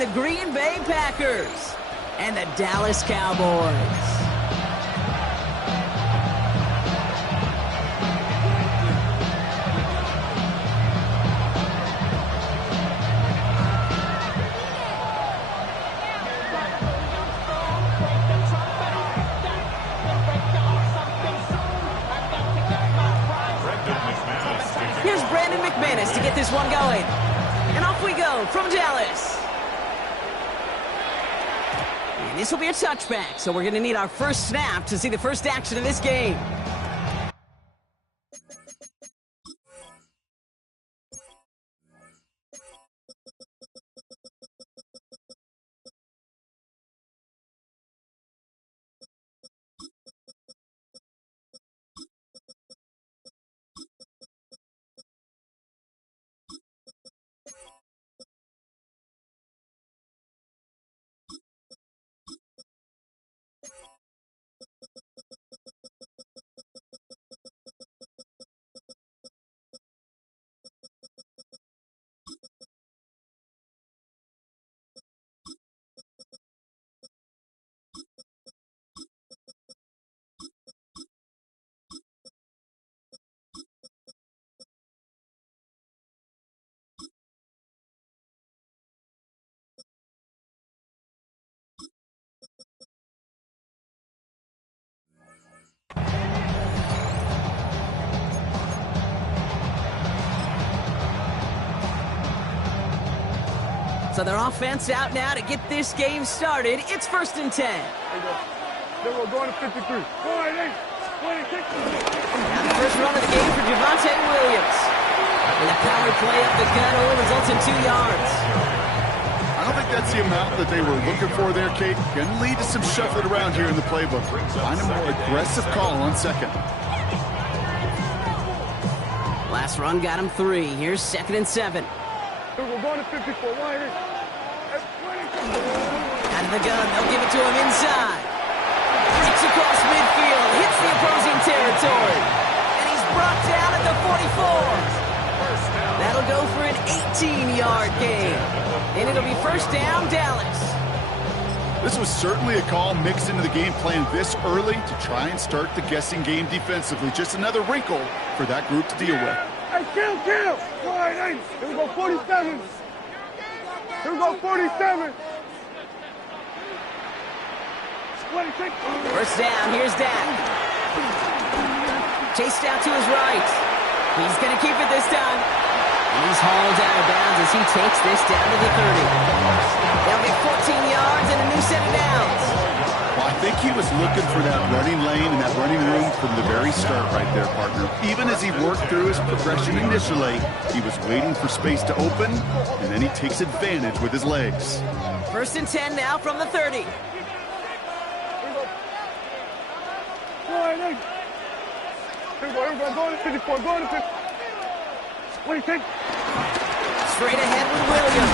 the Green Bay Packers and the Dallas Cowboys. To get this one going. And off we go from Dallas. And this will be a touchback, so we're going to need our first snap to see the first action of this game. So their offense out now to get this game started. It's 1st and 10. Then we're going to 53. Now the first run of the game for Javonte Williams. And a power play up the gut only results in 2 yards. I don't think that's the amount that they were looking for there, Kate. Can lead to some shuffling around here in the playbook. Find a more aggressive call on second. Last run got him 3. Here's 2nd and 7. We're going to 54. Out of the gun, they'll give it to him inside. Breaks across midfield, hits the opposing territory. And he's brought down at the 44. That'll go for an 18-yard gain. And it'll be 1st down, Dallas. This was certainly a call mixed into the game plan this early to try and start the guessing game defensively. Just another wrinkle for that group to deal with. Hey, kill! Here we go, 47. Here we go, 47. 26. 1st down, here's Dak. Chased out to his right. He's going to keep it this time. And he's hauled out of bounds as he takes this down to the 30. They'll get 14 yards and a new set of downs. Well, I think he was looking for that running lane and that running room from the very start right there, partner. Even as he worked through his progression initially, he was waiting for space to open, and then he takes advantage with his legs. 1st and 10 now from the 30. Here we go, going to 54, going to 50. What do you think? Straight ahead with Williams.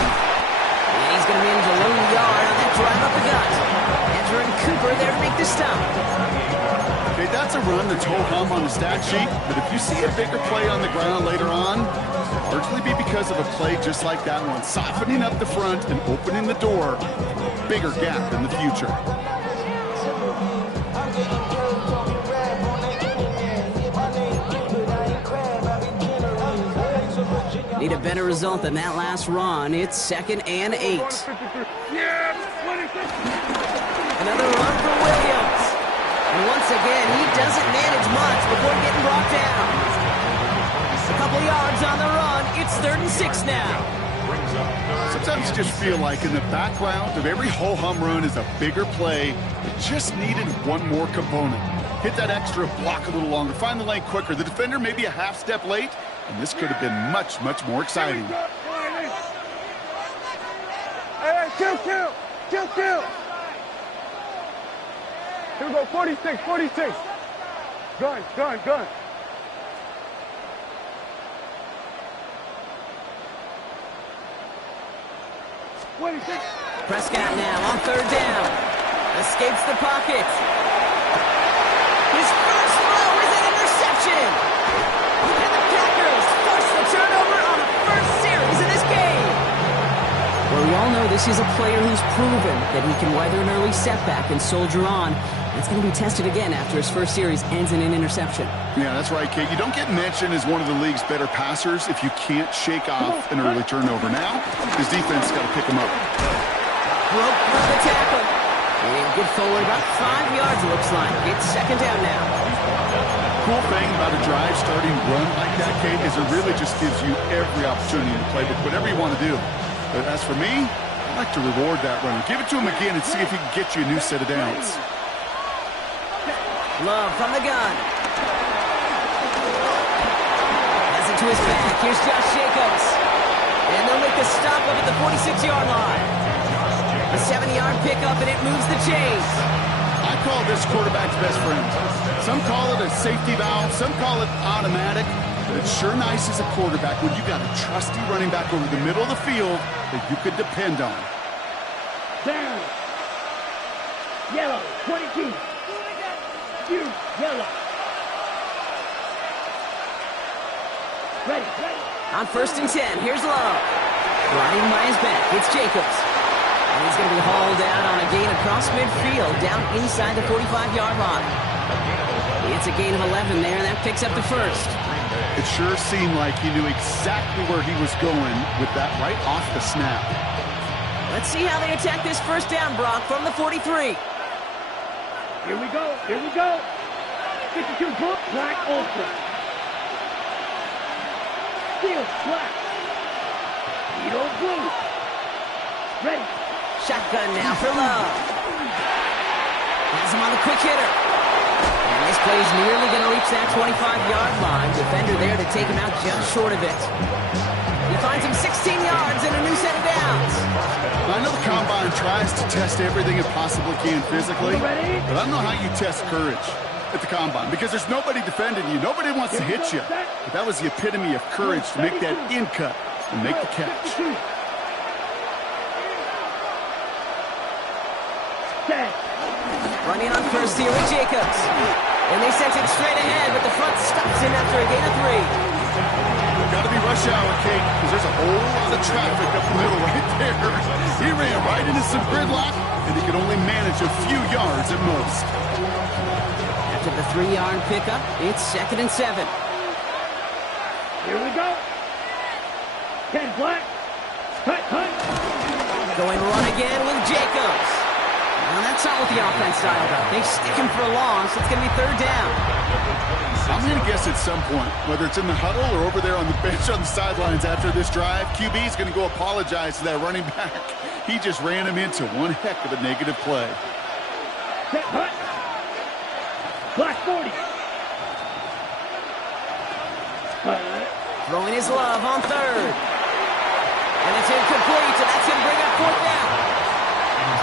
And he's going to manage a lone yard on that drive up the gut. Andrew and Cooper there to make the stop. Okay, that's a run that's ho-hum on the stat sheet, but if you see a bigger play on the ground later on, it'll largely be because of a play just like that one, softening up the front and opening the door for a bigger gap in the future. Need a better result than that last run. It's 2nd and 8. Another run for Williams. And once again, he doesn't manage much before getting brought down. A couple yards on the run. It's 3rd and 6 now. Sometimes you just feel like in the background of every ho-hum run is a bigger play. It just needed one more component. Hit that extra block a little longer. Find the lane quicker. The defender maybe a half step late, and this could have been much, much more exciting. Hey, kill! Here we go, 46. Gun. Prescott now on 3rd down. Escapes the pocket. His first throw is an interception. And the Packers force the turnover on the first series of this game. Well, we all all know this is a player who's proven that he can weather an early setback and soldier on. It's going to be tested again after his first series ends in an interception. Yeah, that's right, Kate. You don't get mentioned as one of the league's better passers if you can't shake off an early turnover. Now, his defense got to pick him up. Broke through the tackle. And good forward, about 5 yards, it looks like. It's second down now. Cool thing about a drive starting run like that, Kate, is it really just gives you every opportunity to play with whatever you want to do. But as for me, I like to reward that runner. Give it to him again and see if he can get you a new set of downs. Love from the gun. Has it to his back. Here's Josh Jacobs. And they'll make the stop up at the 46-yard line. A 7-yard pickup, and it moves the chains. I call this quarterback's best friend. Some call it a safety valve. Some call it automatic. But it's sure nice as a quarterback when you got a trusty running back over the middle of the field that you could depend on. Down. Yellow, 22. Yellow. Ready. On 1st and 10, here's Love. Riding by his back, it's Jacobs. And he's going to be hauled out on a gain across midfield, down inside the 45-yard line. It's a gain of 11 there, and that picks up the first. It sure seemed like he knew exactly where he was going with that right off the snap. Let's see how they attack this first down, Brock, from the 43. Here we go. 52 black ultra. Steel black. Edo blue. Ready. Shotgun now for Love. Has him on the quick hitter. And this play's nearly going to reach that 25-yard line. Defender there to take him out just short of it. He finds him 16 yards and a new set of downs. I know the Combine tries to test everything it possibly can physically, but I don't know how you test courage at the Combine because there's nobody defending you. Nobody wants to hit you. But that was the epitome of courage to make that in cut and make the catch. Running on first here with Jacobs. And they sent it straight ahead, but the front stops him after a gain of 3. Got to be rush hour, Kate, because there's a whole lot of traffic up the middle right there. He ran right into some gridlock, and he could only manage a few yards at most. After the 3-yard pickup, it's 2nd and 7. Here we go. 10 black. Cut. Going run again with Jacobs. Well, that's not what the offense styled up. They stick him for a loss. It's going to be 3rd down. I'm going to guess at some point, whether it's in the huddle or over there on the bench on the sidelines after this drive, QB is going to go apologize to that running back. He just ran him into one heck of a negative play. Set hut. Black 40. Throwing his Love on 3rd. And it's incomplete, so that's going to bring up 4th down.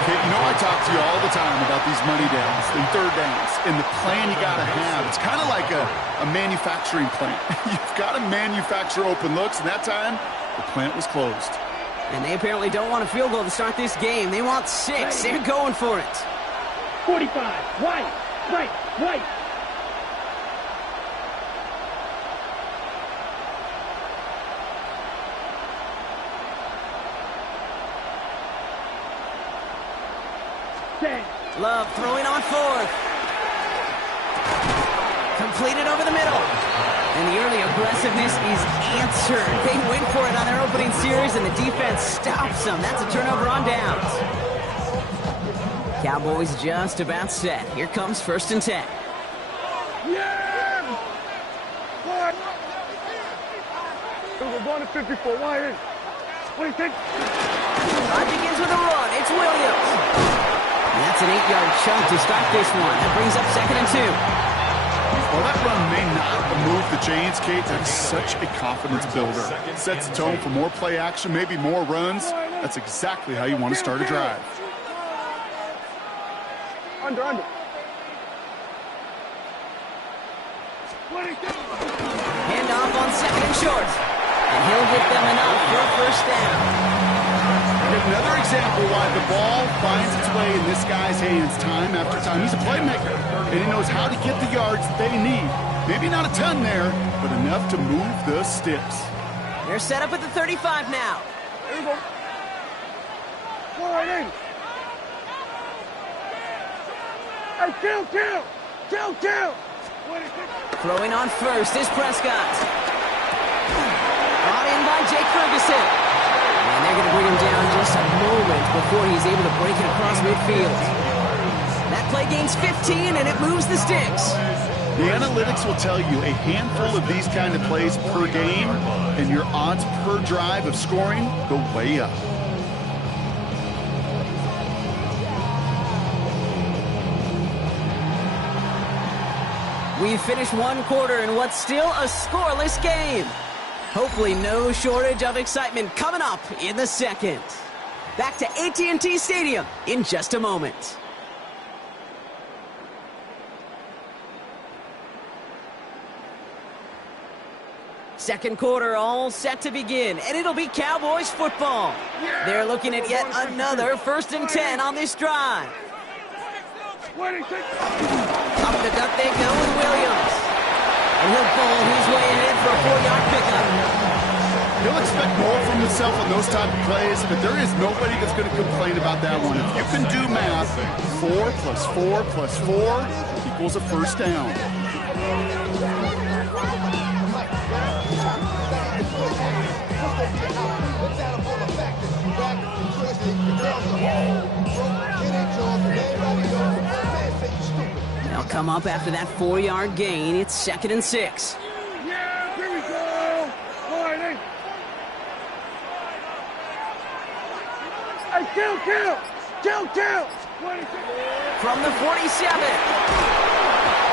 Okay, you know I talk to you all the time about these money downs and 3rd downs and the plan you got to have. It's kind of like a manufacturing plant. You've got to manufacture open looks, and that time, the plant was closed. And they apparently don't want a field goal to start this game. They want 6. They're going for it. 45. White. Love throwing on 4th. Completed over the middle. And the early aggressiveness is answered. They went for it on their opening series, and the defense stops them. That's a turnover on downs. Cowboys just about set. Here comes 1st and 10. Yeah! What? We're going to 54. Wide in. What do you think? Drive begins with a run. It's Williams. And that's an 8-yard chunk to start this one. That brings up 2nd and 2. Well, that run may not move the chains, Kate. That's such a confidence builder. It sets the tone for more play action, maybe more runs. That's exactly how you want to start a drive. Under. Hand off on 2nd and short. And he'll get them enough for a 1st down. Another example why the ball finds its way in this guy's hands time after time. He's a playmaker, and he knows how to get the yards that they need. Maybe not a ton there, but enough to move the sticks. They're set up at the 35 now. Here we go. wide in. Hey, kill. Throwing on first is Prescott. Brought in by Jake Ferguson. And they're going to bring him down just a moment before he's able to break it across midfield. That play gains 15, and it moves the sticks. The analytics will tell you a handful of these kind of plays per game, and your odds per drive of scoring go way up. We've finished one quarter in what's still a scoreless game. Hopefully no shortage of excitement coming up in the second. Back to AT&T Stadium in just a moment. Second quarter all set to begin, and it'll be Cowboys football. They're looking at yet another 1st and 10 on this drive. Up the gut they go with Williams. And he'll bowl his way ahead for a 4-yard pickup. He'll expect more from himself on those type of plays, but there is nobody that's going to complain about that one. If you can do math, 4 plus 4 plus 4 equals a first down. They'll come up after that 4-yard gain. It's 2nd and 6. Yeah, here we go. Wide in. Hey, kill. From the 47.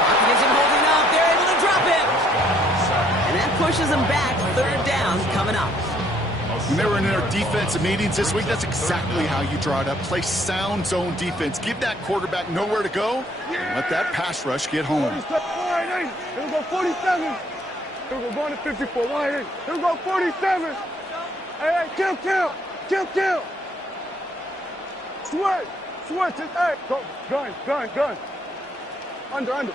Pocket isn't holding up. They're able to drop it. And that pushes them back. 3rd down coming up. When they were in their defensive meetings this week, that's exactly how you draw it up. Play sound zone defense. Give that quarterback nowhere to go, and let that pass rush get home. Wide in. Here we go, 47. Here we go, going to 54. Wide in. Here we go, 47. Hey, kill. Switch. Hey, go. Gun. Under.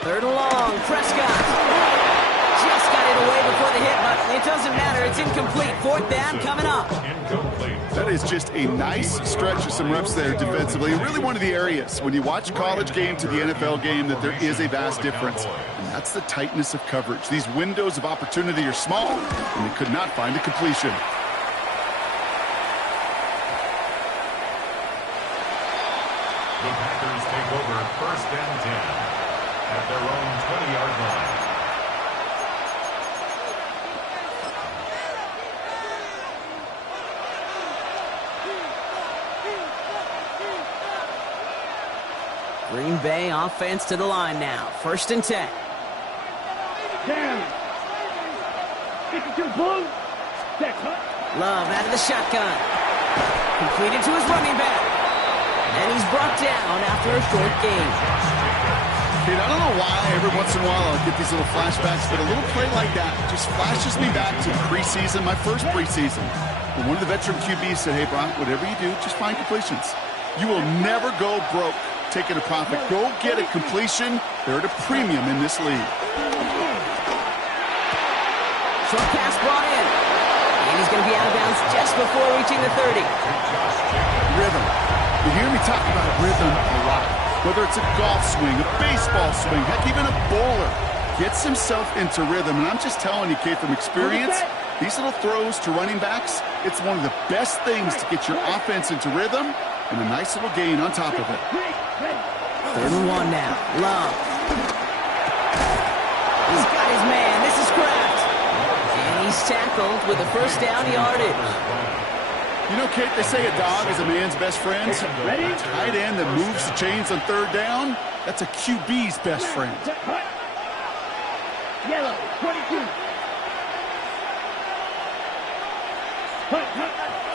Third and long, Prescott. Just got it away before the hit, but it doesn't matter. It's incomplete. 4th down coming up. That is just a nice stretch of some reps there defensively. Really one of the areas, when you watch a college game to the NFL game, that there is a vast difference. And that's the tightness of coverage. These windows of opportunity are small, and they could not find a completion. The Packers take over 1st and 10 at their own 20-yard line. Green Bay offense to the line now. 1st and 10. Love out of the shotgun. Completed to his running back. And he's brought down after a short gain. Dude, I don't know why every once in a while I'll get these little flashbacks, but a little play like that just flashes me back to the preseason, my first preseason. And one of the veteran QBs said, hey, Brock, whatever you do, just find completions. You will never go broke taking a profit. Go get a completion. They're at a premium in this league. Short pass brought in. And he's going to be out of bounds just before reaching the 30. Rhythm. You hear me talk about rhythm a lot. Whether it's a golf swing, a baseball swing, heck, even a bowler gets himself into rhythm. And I'm just telling you, kid, from experience, these little throws to running backs, it's one of the best things to get your offense into rhythm and a nice little gain on top of it. 3rd and 1 now. Love. He's got his man. This is Kraft. And he's tackled with a 1st down yardage. You know, Kate, they say a dog is a man's best friend. A tight end that moves the chains on 3rd down, that's a QB's best friend. Yellow, 22.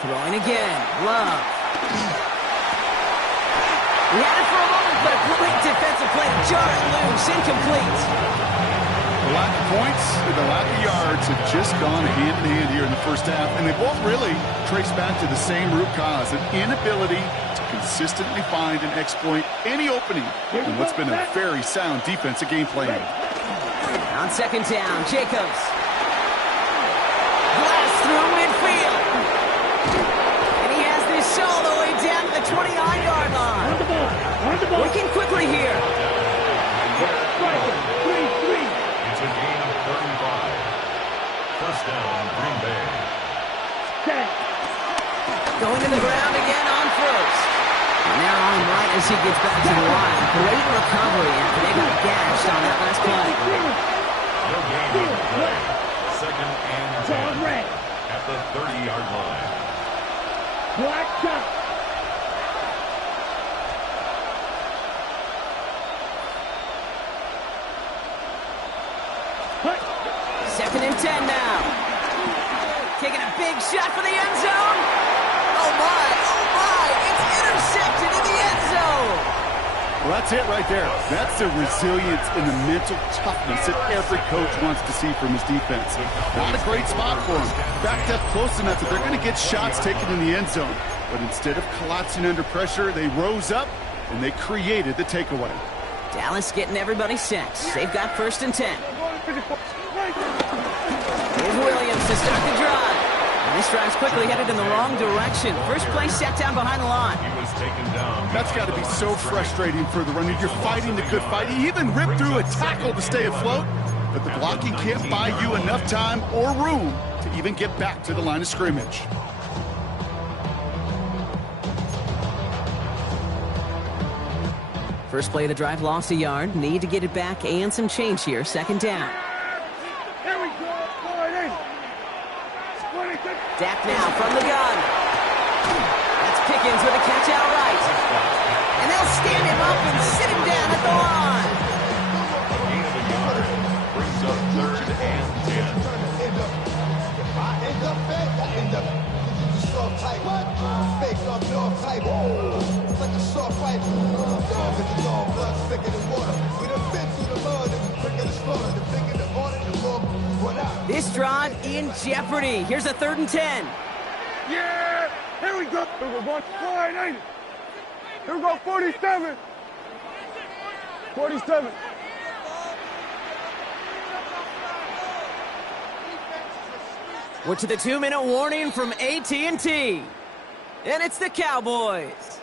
Throwing again. Love. He had it for a moment, but a great defensive play to jar it loose. Incomplete. The lack of points and the lack of yards have just gone hand in hand here in the first half, and they both really trace back to the same root cause, an inability to consistently find and exploit any opening in what's been a very sound defensive game plan. On second down, Jacobs. Blast through midfield. And he has this all the way down to the 29-yard line. Working quickly here. It's a gain of 35. First down, Green Bay. Going to the ground again on first. And they're on him right as he gets back to the line. Great recovery after they got gashed on that last play. No gain on the play. Second and 10 at the 30-yard line. Second and 10 now. Taking a big shot for the end zone. Oh my, it's intercepted in the end zone. Well, that's it right there. That's the resilience and the mental toughness that every coach wants to see from his defense. Not a great spot for him. Backed up close enough that they're going to get shots taken in the end zone. But instead of collapsing under pressure, they rose up and they created the takeaway. Dallas getting everybody set. They've got first and 10. Here's Williams to start the drive. And this drive's quickly headed in the wrong direction. First play set down behind the line. He was taken down. That's got to be so frustrating for the runner. You're fighting the good fight. He even ripped through a tackle to stay afloat. But the blocking can't buy you enough time or room to even get back to the line of scrimmage. First play of the drive lost a yard. Need to get it back and some change here. Second down. Here we go. Dak now from the gun. That's Pickens with a catch out right. And they'll stand him up and sit him down at the line. Gain of a yard brings up third and 10. This drive in jeopardy. Here's a third and 10. Yeah! Here we go. Here we go. 4-8. Here we go. 47. 47. We're to the 2-minute warning from AT&T. And it's the Cowboys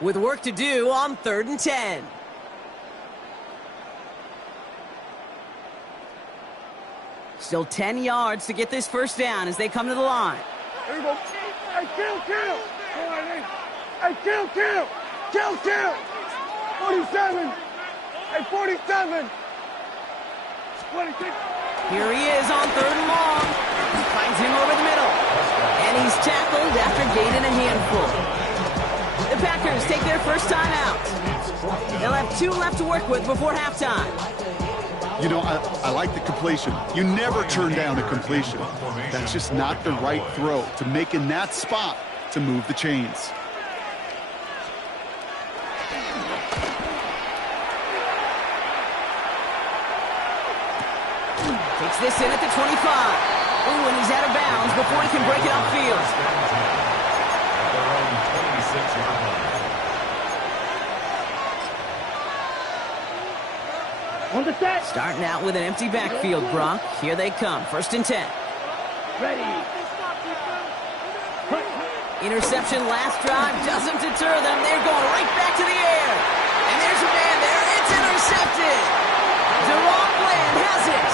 with work to do on third and 10. Still 10 yards to get this first down as they come to the line. Here we go. Hey, kill. 4-8. Hey, kill. 47. Hey, 47. 26. Here he is on third and long. Finds him over the middle. And he's tackled after gaining a handful. The Packers take their first time out. They'll have 2 left to work with before halftime. You know, I like the completion. You never turn down a completion. That's just not the right throw to make in that spot to move the chains. Takes this in at the 25. Ooh, and he's out of bounds before he can break it upfield. At their own 26-yard line. On the set. Starting out with an empty backfield, Brock. Here they come. First and 10. Ready. Interception last drive doesn't deter them. They're going right back to the air. And there's a man there. It's intercepted. Deron Bland has it.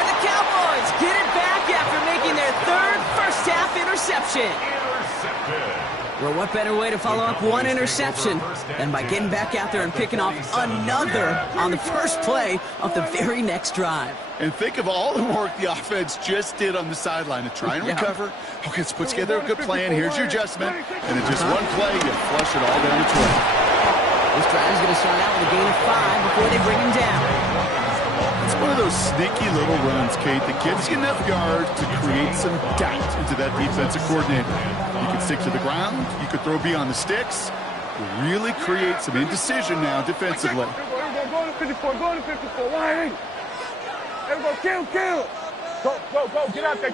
And the Cowboys get it back after making their third first-half interception. Intercepted. Well, what better way to follow up one interception than by getting back out there and picking off another on the first play of the very next drive. And think of all the work the offense just did on the sideline to try and recover. Okay, let's put together a good plan. Here's your adjustment. And in just one play, you flush it all down the track. This drive is going to start out with a gain of 5 before they bring him down. It's one of those sneaky little runs, Kate, that gives you enough yards to create some doubt into that defensive coordinator. You can stick to the ground. You could throw beyond the sticks. Really create some indecision now defensively. Go to 54. Go to 54. Why? Here we go. Kill. Go. Get out there.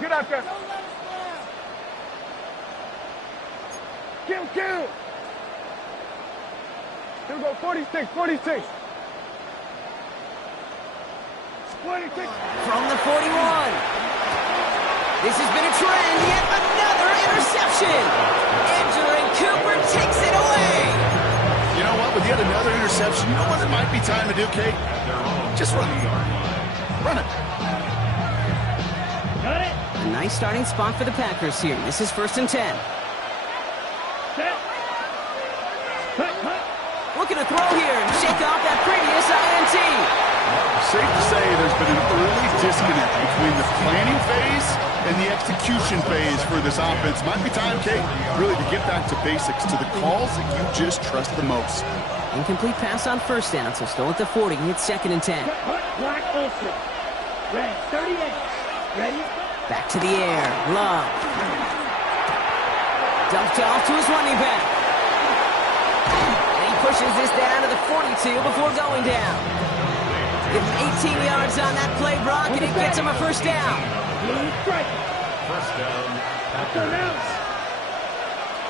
Kill. Here we go. 46. From the 41. This has been a trend. Yet another interception. Andrew Cooper takes it away. You know what? With yet another interception, you know what it might be time to do, Kate? Just run it. Run it. A nice starting spot for the Packers here. This is 1st and 10. Looking to throw here and shake off that previous INT. Safe to say there's been an early disconnect between the planning phase and the execution phase for this offense. Might be time, Kate, really to get back to basics, to the calls that you just trust the most. Incomplete pass on 1st down, so still at the 40. It's 2nd and 10. Black Olsen. Red 38. Ready? Back to the air. Love. Dumped off to his running back. And he pushes this down to the 42 before going down. Give him 18 yards on that play, Brock, and it gets him a 1st down. First down. Packers.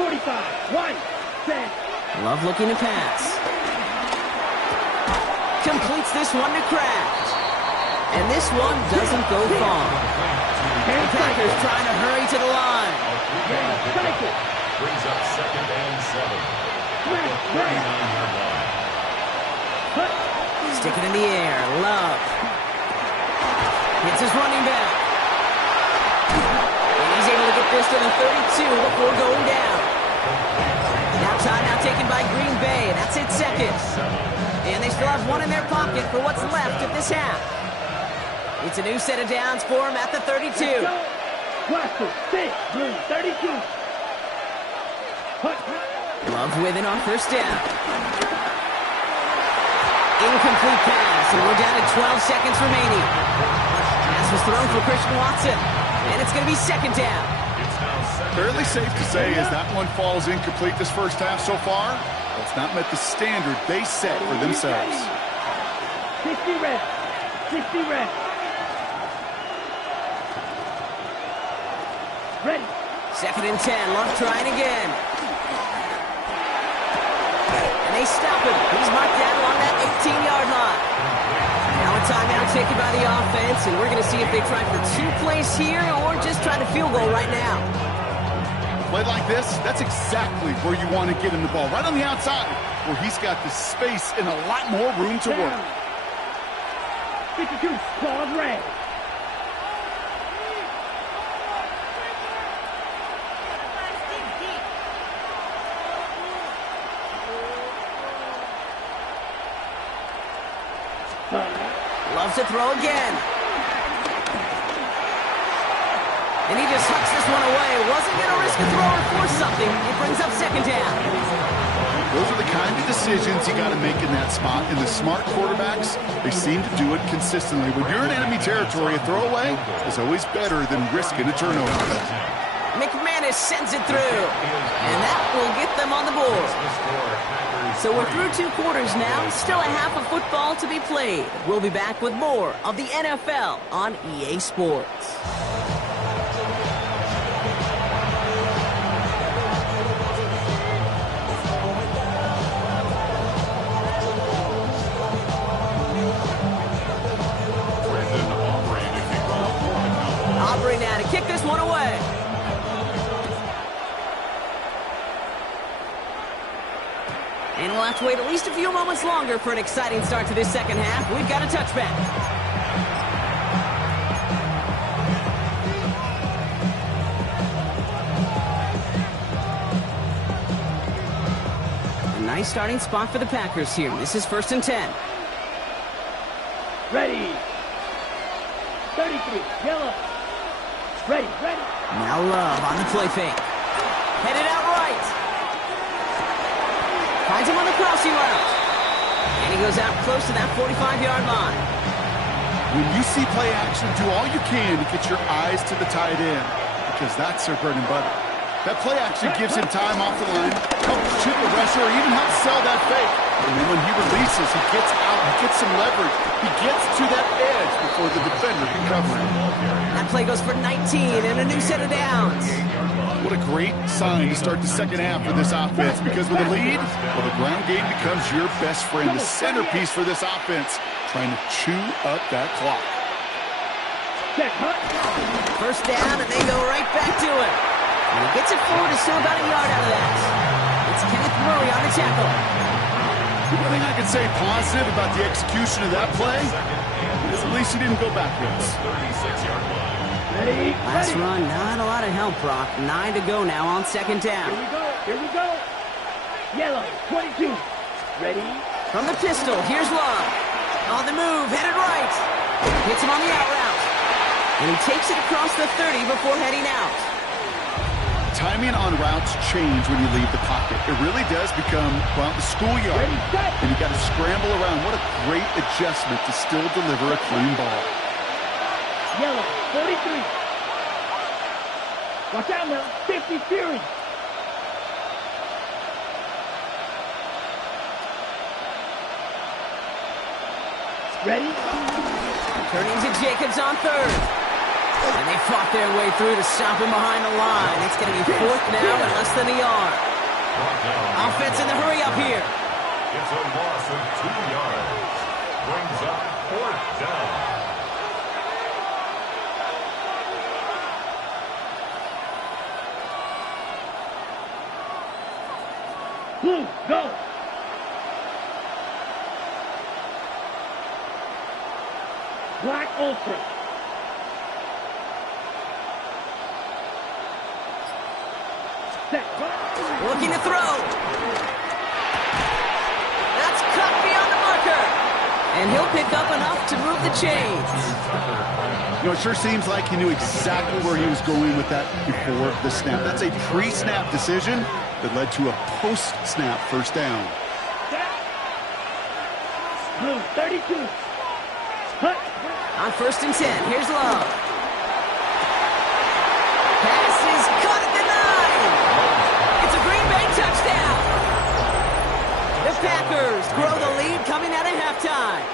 45. 1. 10. Love looking to pass. Completes this one to Kraft. And this one doesn't go far. The Packers trying to hurry to the line. Brings up 2nd and 7. 39-yard line. Stick it in the air. Love. Hits his running back. And he's able to get this to the 32 before going down. Now timeout taken by Green Bay. That's it, 2nd. And they still have one in their pocket for what's left of this half. It's a new set of downs for him at the 32. 32. Love with it on 1st down. Incomplete pass, and we're down to 12 seconds remaining. Pass was thrown for Christian Watson, and it's going to be 2nd down. Fairly safe to say as that one falls incomplete this first half so far, it's not met the standard they set for themselves. 60 red. 60 red. Ready. 2nd and 10. Love trying again. And they stop him. He's marked down along that 18-yard line. Now a timeout taken by the offense, and we're going to see if they try for 2 plays here or just try to field goal right now. Play like this, that's exactly where you want to get him the ball. Right on the outside, where he's got the space and a lot more room to work. 52. Claws red. Loves to throw again. And he just hucks this one away. Wasn't going to risk a throw or force something. It brings up 2nd down. Those are the kind of decisions you got to make in that spot. And the smart quarterbacks, they seem to do it consistently. When you're in enemy territory, a throwaway is always better than risking a turnover. McManus sends it through. And that will get them on the board. So we're through 2 quarters now. Still a half of football to be played. We'll be back with more of the NFL on EA Sports. Aubrey now to kick this one away. And we'll have to wait at least a few moments longer for an exciting start to this 2nd half. We've got a touchback. A nice starting spot for the Packers here. This is 1st and 10. Ready. 33. Yellow. Ready. Now Love on the play fake. Headed out right. Finds him on the crossing route. And he goes out close to that 45-yard line. When you see play action, do all you can to get your eyes to the tight end, because that's their bread and butter. That play action gives him time off the line, helps shoot the rusher, or even helps sell that fake. And then when he releases, he gets out, he gets some leverage. He gets to that edge before the defender can cover him. That play goes for 19 and a new set of downs. What a great sign to start the 2nd half for this offense, because with a lead, well, the ground game becomes your best friend, the centerpiece for this offense, trying to chew up that clock. Set, huh? First down, and they go right back to it. And he gets it forward to still about a yard out of that. It's Kenneth Murray on the tackle. The only thing I can say positive about the execution of that play is at least he didn't go backwards. Ready? Last run, not a lot of help, Brock. 9 to go now on second down. Here we go. Here we go. Yellow, 22. Ready? From the pistol, here's Love. On the move, headed right. Hits him on the out route. And he takes it across the 30 before heading out. Timing on routes change when you leave the pocket. It really does become, well, the schoolyard. And you got to scramble around. What a great adjustment to still deliver a clean ball. Yellow, 43. Watch out now. 50 Fury. Ready? Turning to Jacobs on third. And they fought their way through to stop him behind the line. It's going to be fourth now and less than a yard. Offense in the hurry up here. It's a loss of 2 yards. Brings up fourth down. Blue, go. Black Ultra. Set. Looking to throw. That's cut beyond the marker. And he'll pick up enough to move the chains. You know, it sure seems like he knew exactly where he was going with that before the snap. That's a pre-snap decision that led to a post-snap first down. Blue, 32. Hut. On first and 10, here's Love. Pass is caught at the 9. It's a Green Bay touchdown. The Packers grow the lead coming out of halftime.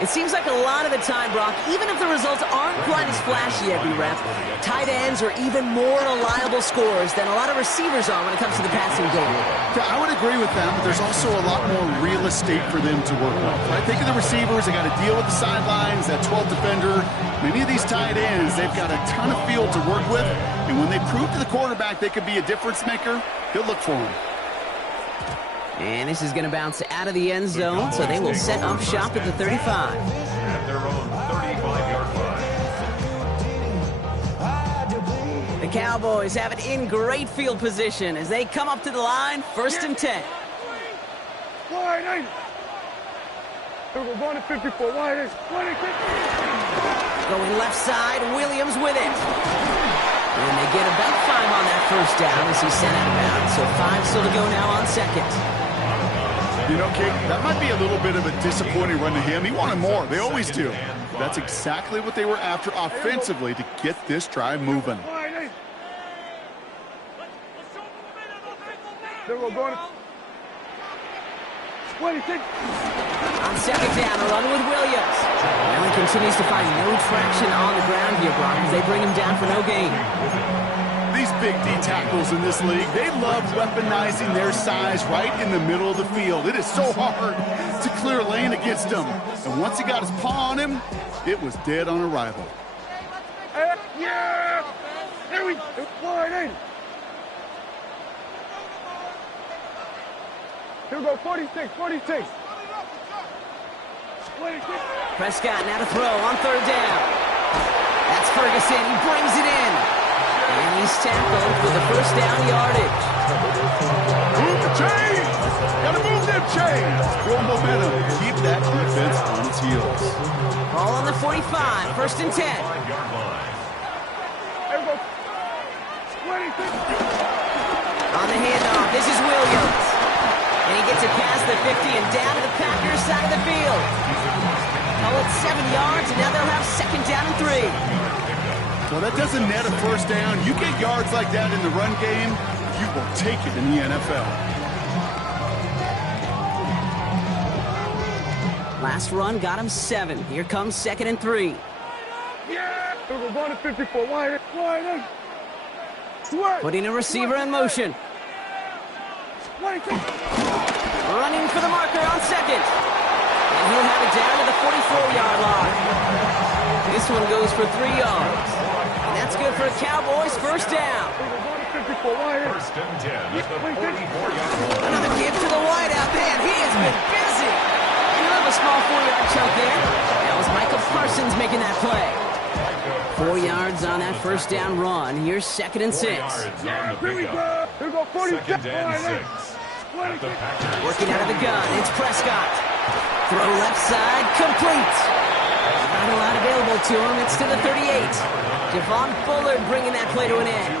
It seems like a lot of the time, Brock, even if the results aren't quite as flashy at B-Rep, tight ends are even more reliable scorers than a lot of receivers are when it comes to the passing game. Yeah, I would agree with them, but there's also a lot more real estate for them to work with. Right? Think of the receivers. They got to deal with the sidelines, that 12th defender. Many of these tight ends, they've got a ton of field to work with, and when they prove to the quarterback they could be a difference maker, he'll look for them. And this is going to bounce out of the end zone, so they will set up shop at the 35. At their own 35-yard line. The Cowboys have it in great field position as they come up to the line, first and 10. Wide eight. We're going to 54. Wide eight. 20, 50. Going left side, Williams with it. And they get about 5 on that first down as he's sent out of bounds. So 5 still to go now on second. You know, Kate, that might be a little bit of a disappointing run to him. He wanted more. They always do. That's exactly what they were after offensively to get this drive moving. Wide eight. Then we're going to 26. On second down, a run with Williams. Allen continues to find no traction on the ground here, Brock, as they bring him down for no gain. These big D tackles in this league, they love weaponizing their size right in the middle of the field. It is so hard to clear a lane against him. And once he got his paw on him, it was dead on arrival. Yeah! There we go. Wide eight. Here we go. 46, 46. 26. Prescott now to throw on third down. That's Ferguson. He brings it in. And he's tackled for the first down yardage. Move the chains! Gotta move them chains! Build momentum. Keep that defense on its heels. Ball on the 45, first and 10. Here we go. 26. On the handoff, this is Williams. And he gets it past the 50 and down to the Packers side of the field. Oh, it's 7 yards, and now they'll have second down and 3. Well, that doesn't net a first down. You get yards like that in the run game, you will take it in the NFL. Last run got him 7. Here comes second and 3. Yeah! We're going to 54. Wide eight. Wide eight. Swear. Putting a receiver in motion. 26. Running for the marker on second. And he'll have it down to the 44-yard line. this one goes for 3 yards. And that's good for a Cowboys first down. First and 10 at the 44-yard line. Another give to the wideout. Man, he has been busy. And you have a small 4-yard chunk there. That was Michael Parsons making that play. 4 yards on that first down run. Here's 2nd and 6. 4 yards on the pickup. Here we go, 40 Second and 6. At the Packers. Working out of the gun. It's Prescott. Throw left side. Complete. Not a lot available to him. It's to the 38. Javon Bullard bringing that play to an end.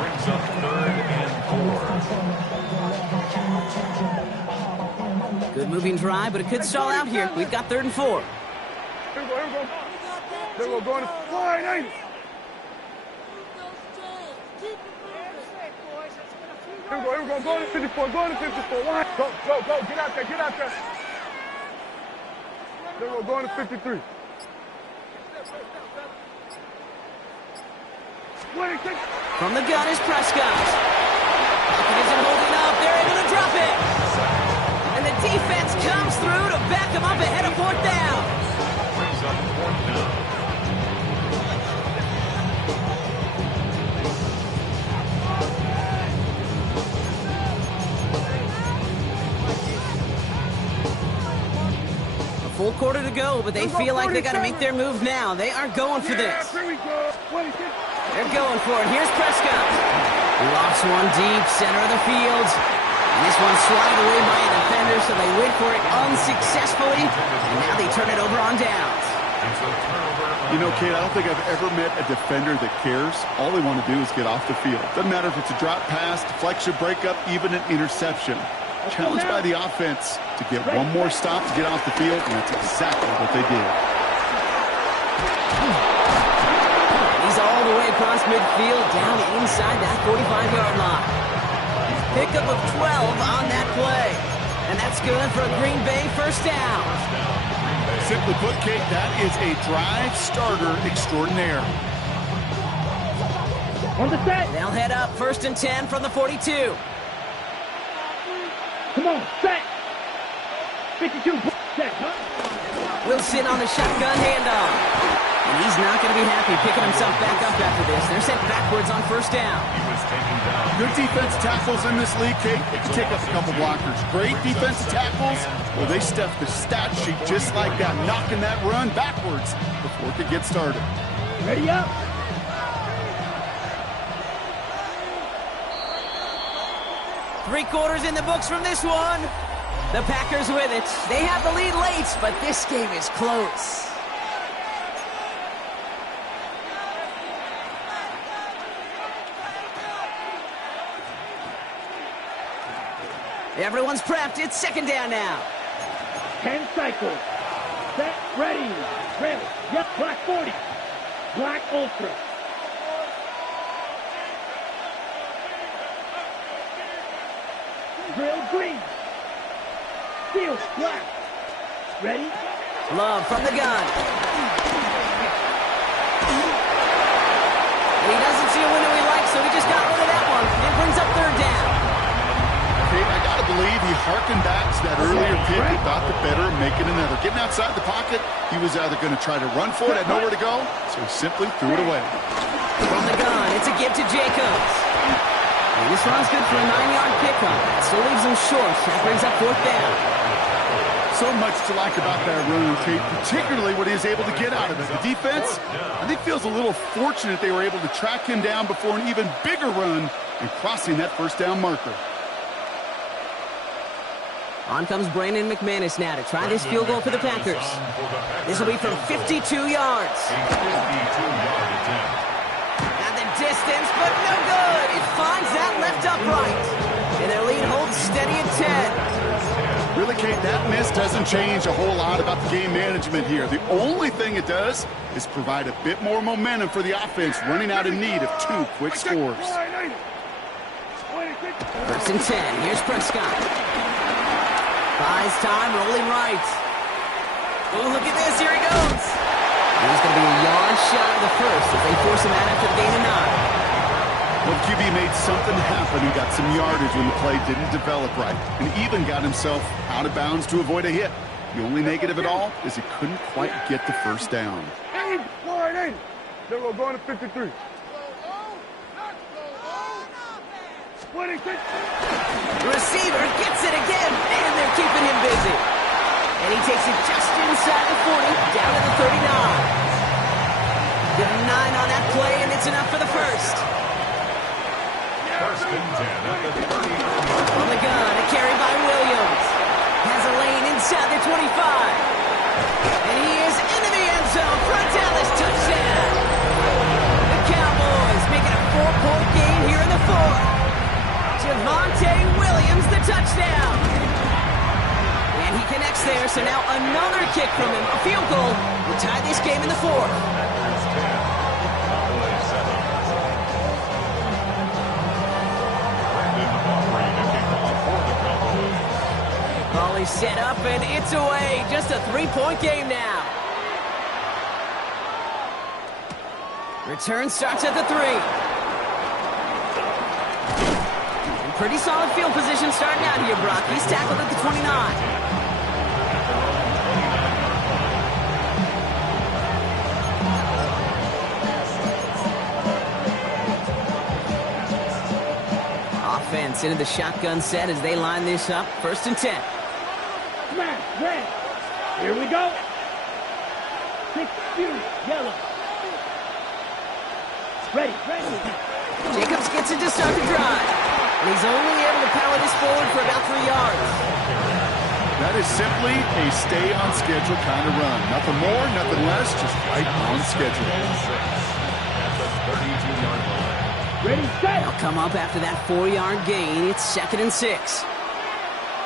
Brings up 3rd and 4. Good moving drive, but it could stall out here. We've got 3rd and 4. Here we go, here we go. Here we go, going to wide 80. Here we go, going to 54, going to 54. Wide. Go, get out there, get out there. Here we go, going to 53. From the gun is Prescott. Pocket isn't holding up. They're able to drop it. And the defense comes through to back him up ahead of 4th down. Brings up 4th down. A full quarter to go, but they feel like they got to make their move now. They are going for this. Here we go. They're going for it. Here's Prescott. Lofts one deep, center of the field. And this one's swatted away by a defender, so they went for it unsuccessfully. And now they turn it over on downs. You know, Kate, I don't think I've ever met a defender that cares. All they want to do is get off the field. Doesn't matter if it's a drop pass, deflection, breakup, even an interception. Challenged by the offense to get one more stop to get off the field, and that's exactly what they did. He's all the way across midfield, down inside that 45-yard line. Pickup of 12 on that play. And that's good for a Green Bay first down. Simply put, Kate, that is a drive starter extraordinaire. On the set. They'll head up 1st and 10 from the 42. Come on, set. 52, set, huh? Wilson on the shotgun handoff. And he's not going to be happy picking himself back up after this. They're sent backwards on first down. He was taken down. Good defense tackles in this league, Kate. They can take up a couple blockers. Great defensive tackles. Well, they stuffed the stat sheet just like that, knocking that run backwards before it could get started. Ready up. Three quarters in the books from this one. The Packers with it. They have the lead late, but this game is close. Everyone's prepped. It's 2nd down now. 10 cycles. Set, ready. Ready. Yep, black 40. Black ultra. Drill green. Steel black. Ready? Love from the gun. And he doesn't see a window he likes, so he just got rid of that one. It brings up 3rd down. Kate, I got to believe he harkened back to that earlier pick and thought the better of making another. Getting outside the pocket, he was either going to try to run for it, had nowhere to go, so he simply threw it away. From the gun, it's a give to Jacobs. And this run's good for a 9-yard pickup. Still leaves him short. That brings up 4th down. So much to like about that run, Kate, particularly what he was able to get out of it. The defense, I think, feels a little fortunate they were able to track him down before an even bigger run and crossing that first down marker. On comes Brandon McManus now to try this field goal for the Packers. This will be from 52 yards. A 52-yard attempt. At the distance, but no good. It finds that left upright. And their lead holds steady at 10. Really, Kate, that miss doesn't change a whole lot about the game management here. The only thing it does is provide a bit more momentum for the offense running out in need of 2 quick scores. 1st and 10. Here's Prescott. Buys time, rolling right. Oh, look at this. Here he goes. He's going to be a yard shy of the first as they force him out after the gain of 9. Well, QB made something happen. He got some yardage when the play didn't develop right, and even got himself out of bounds to avoid a hit. The only negative at all is he couldn't quite get the first down. 80. Then we're going to 53. Receiver gets it again, and they're keeping him busy. And he takes it just inside the 40, down to the 39. Give him 9 on that play, and it's enough for the first. First and 10 at the 30. On the gun, a carry by Williams. Has a lane inside the 25. And he is into the end zone for a Dallas touchdown. The Cowboys making a 4-point game here in the fourth. Javonte Williams, the touchdown. And he connects there, so now another kick from him. A field goal will tie this game in the fourth. Packers 10, Cowboys 7. Brandon Aubrey to kick off for the Cowboys. Ball is set up, and it's away. Just a 3-point game now. Return starts at the 3. Pretty solid field position starting out here, Brock. He's tackled at the 29. Offense into the shotgun set as they line this up. First and 10. Smash, red. Here we go. 6-2, yellow. Ready. Jacobs gets it to start the drive. And he's only able to power this forward for about 3 yards. That is simply a stay-on-schedule kind of run. Nothing more, nothing less, just right on schedule. At the 32-yard line. Ready, set. They'll come up after that 4-yard gain. It's 2nd and 6.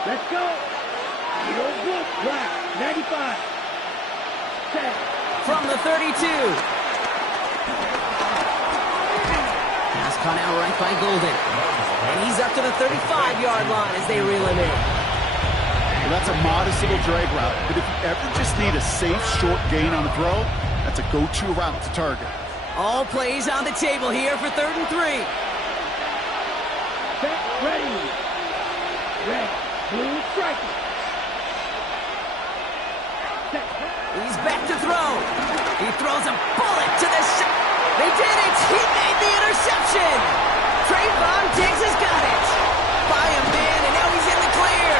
Let's go. Hero blue, black, 95. Set. From the 32. Pass caught out right by Golden. And he's up to the 35-yard line as they reel him in. Well, that's a modest little drag route, but if you ever just need a safe, short gain on a throw, that's a go-to route to target. All plays on the table here for 3rd and 3. Set, ready. Red, blue, striker. Set. He's back to throw. He throws a bullet to the side. They did it. He made the interception. Trayvon Diggs has got it. By a man, and now he's in the clear.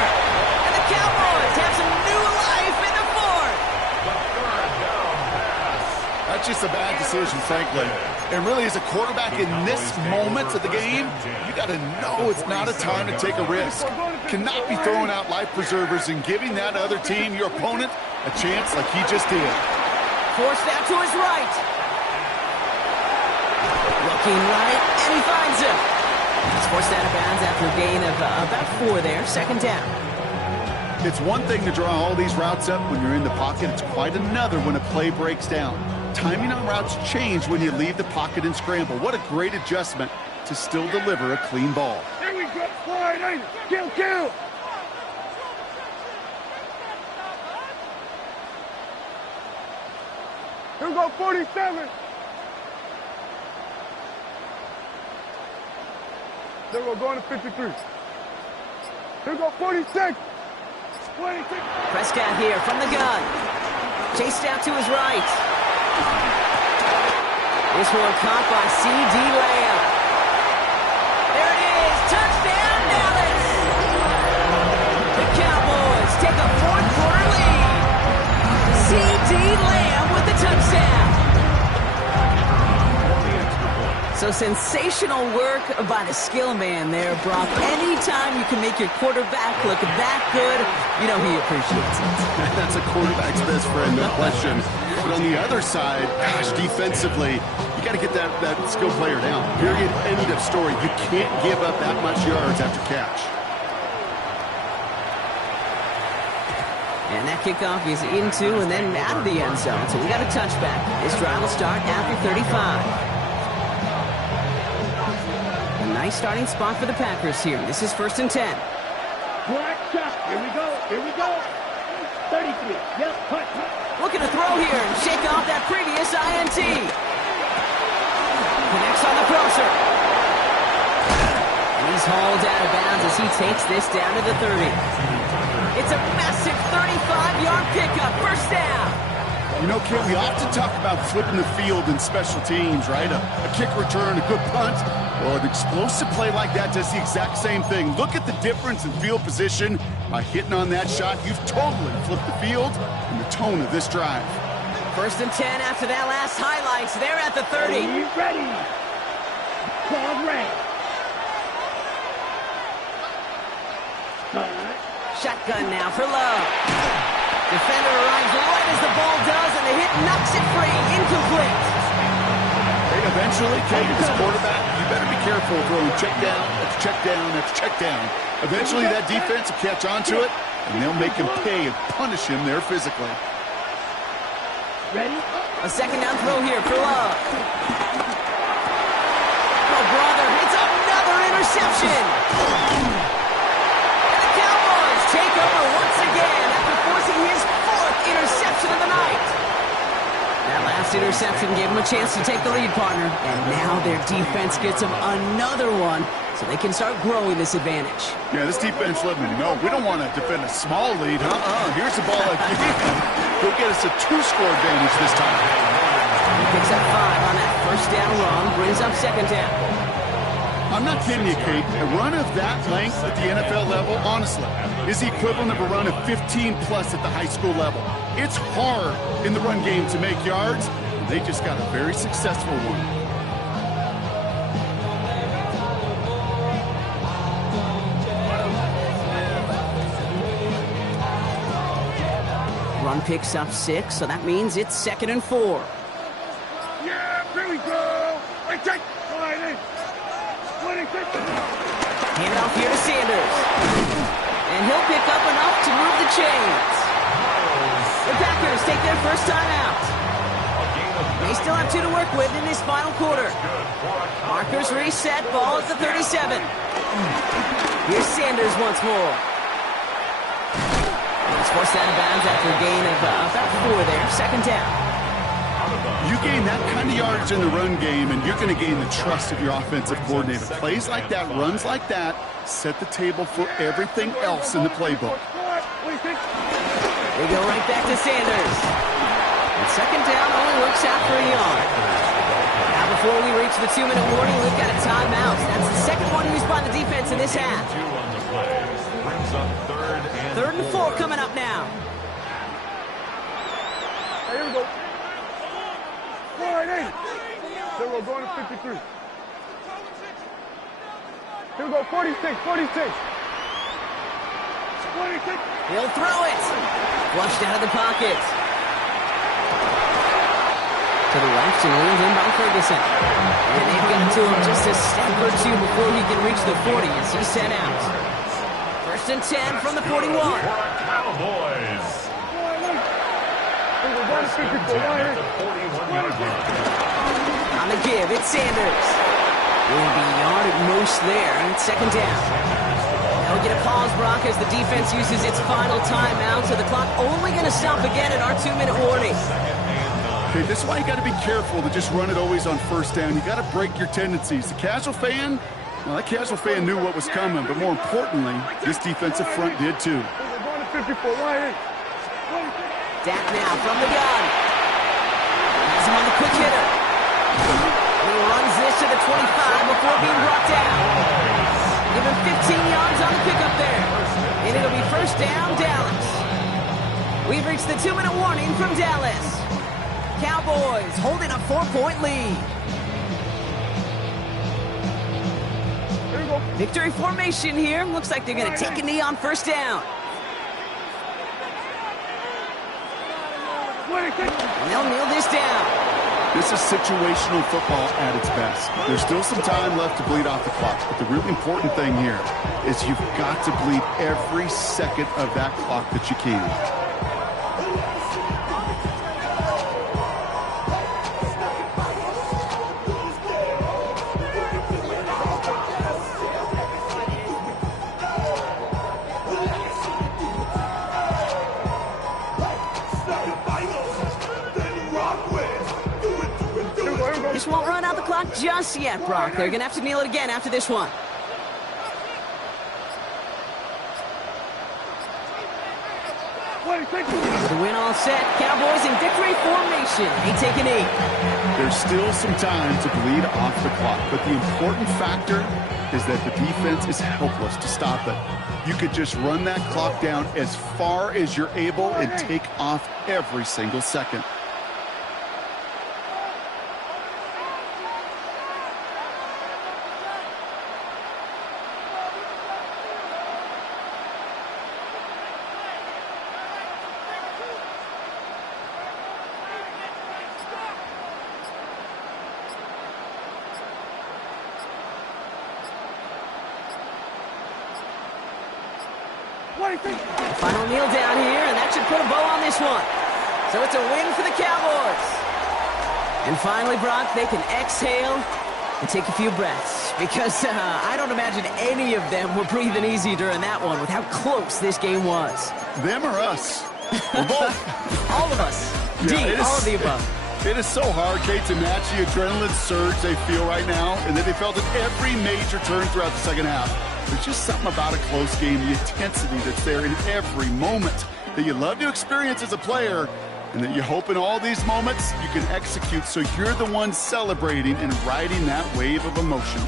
And the Cowboys have some new life in the fourth. That's just a bad decision, frankly. And really, as a quarterback in this moment of the game, you got to know it's not a time to take a risk. Cannot be throwing out life preservers and giving that other team, your opponent, a chance like he just did. Forced out to his right. Looking right, and he finds him. He's forced out of bounds after a gain of about 4 there. 2nd down. It's one thing to draw all these routes up when you're in the pocket. It's quite another when a play breaks down. Timing on routes change when you leave the pocket and scramble. What a great adjustment to still deliver a clean ball. Here we go. Wide 80. Kill. Here we go, 47. Then we're going to 53. Here we go, 46. 26. Prescott here from the gun. Chased out to his right. This one caught by C.D. Lamb. There it is. Touchdown, Dallas. The Cowboys take a 4th-quarter lead. C.D. Lamb with the touchdown. So sensational work by the skill man there, Brock. Anytime you can make your quarterback look that good, you know he appreciates it. That's a quarterback's best friend, no question. But on the other side, gosh, defensively, you got to get that skill player down. Period. End of story. You can't give up that much yards after catch. And that kickoff is into and then out of the end zone. So we got a touchback. This drive will start after 35. A nice starting spot for the Packers here. This is 1st and 10. Black shot. Here we go. 33. Yep, punt. Looking to throw here and shake off that previous INT. Connects on the crosser. And he's hauled out of bounds as he takes this down to the 30. It's a massive 35-yard pickup. First down. You know, Kim, we often talk about flipping the field in special teams, right? A kick return, a good punt. Well, an explosive play like that does the exact same thing. Look at the difference in field position. By hitting on that shot, you've totally flipped the field and the tone of this drive. 1st and 10 after that last highlights. They're at the 30. Ready. Ball ready. Shotgun now for Love. Defender arrives right as the ball does, and the hit knocks it free. Incomplete. Hey, eventually, Kate, as quarterback, you better be careful throwing check down, that's check down, that's check down. Eventually, that defense will catch on to it, and they'll make him pay and punish him there physically. Ready? A 2nd down throw here for Love. Oh, brother, it's another interception. And the Cowboys take over once again after forcing his 4th interception of the night. That last interception gave him a chance to take the lead, partner. And now their defense gets them another one, so they can start growing this advantage. Yeah, this defense let me know. We don't want to defend a small lead. Here's the ball again. Go get us a 2-score advantage this time. He picks up 5 on that 1st down run, brings up 2nd down. I'm not kidding you, Kate. A run of that length at the NFL level, honestly, is the equivalent of a run of 15-plus at the high school level. It's hard in the run game to make yards. They just got a very successful one. Run picks up 6, so that means it's 2nd and 4. Yeah, here we go. Hey, take. Slide in. 26. Hand it off here to Sanders. And he'll pick up enough to move the chains. The Packers take their 1st time out. They still have 2 to work with in this final quarter. Markers reset, ball at the 37. Here's Sanders once more. He's forced out of bounds after a gain of about 4 there. 2nd down. You gain that kind of yardage in the run game, and you're going to gain the trust of your offensive coordinator. Plays like that, runs like that, set the table for everything else in the playbook. They go right back to Sanders. And 2nd down only works out for a yard. Now before we reach the 2-minute warning, we've got a timeout. That's the 2nd one used by the defense in this half. 3rd and 4 coming up now. Here we go. Slide in. Then we're going to 53. Here we go, 46, 46. 26. He'll throw it. Flushed out of the pocket. To the left and wheeled in by Ferguson. And they've got to him just a step or 2 before he can reach the 40 as he's sent out. 1st and 10 from the 41. Cowboys. We're going to 54. On the give, it's Sanders. Will be a yard at most there, and it's 2nd down. Now we get a pause, Brock, as the defense uses its final timeout, so the clock only going to stop again at our 2-minute warning. Okay, this is why you got to be careful to just run it always on 1st down. You got to break your tendencies. The casual fan, well, that casual fan knew what was coming, but more importantly, this defensive front did too. We're going to 54. Right in. Dak now from the gun. Has him on the quick hitter. He runs this to the 25 before being brought down. Give him 15 yards on the pickup there. And it'll be 1st down, Dallas. We've reached the 2-minute warning from Dallas. Cowboys holding a 4-point lead. Here we go. Victory formation here. Looks like they're going to take a knee on 1st down. And they'll kneel this down. This is situational football at its best. There's still some time left to bleed off the clock, but the really important thing here is you've got to bleed every second of that clock that you can. This won't run out the clock just yet, Brock. They're going to have to kneel it again after this one. The win all set. Cowboys in victory possession. They take a knee. There's still some time to bleed off the clock, but the important factor is that the defense is helpless to stop it. You could just run that clock down as far as you're able and take off every single second. Final kneel down here, and that should put a bow on this one. So it's a win for the Cowboys. And finally, Brock, they can exhale and take a few breaths, because I don't imagine any of them were breathing easy during that one with how close this game was. Them or us? We're both. All of us. Yeah, all of the above. It is so hard, Kate, to match the adrenaline surge they feel right now, and that they felt at every major turn throughout the second half. There's just something about a close game, the intensity that's there in every moment that you love to experience as a player, and that you hope in all these moments you can execute so you're the one celebrating and riding that wave of emotion.